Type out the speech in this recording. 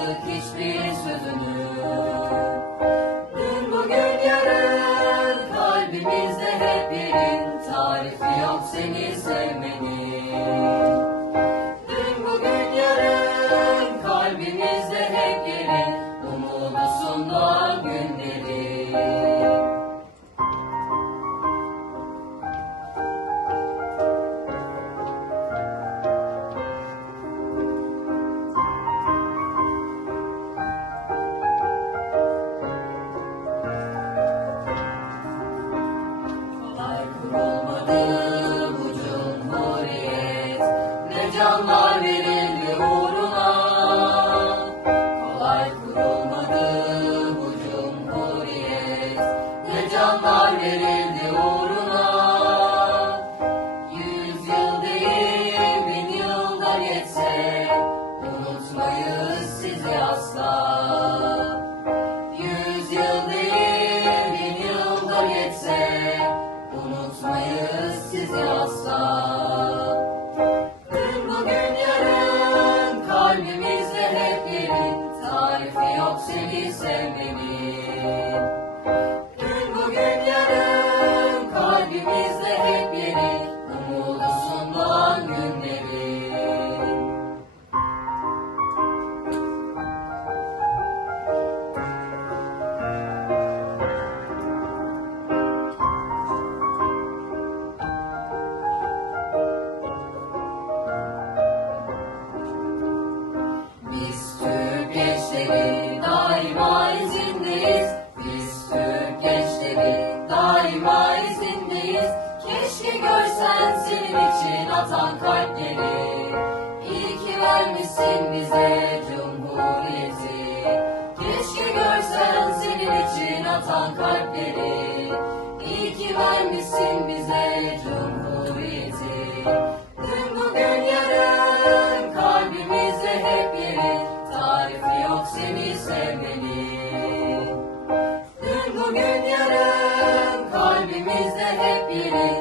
tutmadık hiçbir sözünü. Dün bugün yarın kalbimizde hep birin. Tarifi yok seni sevmenin. canlar verir. tarifi yok seni sevmemin. atan kalpleri iyi ki vermişsin bize cumhuriyeti. Keşke görsen senin için atan kalpleri iyi ki vermişsin bize cumhuriyeti. Dün bugün yarın kalbimizde hep yeri Tarifi yok seni sevmenin Dün bugün yarın kalbimizde hep yeri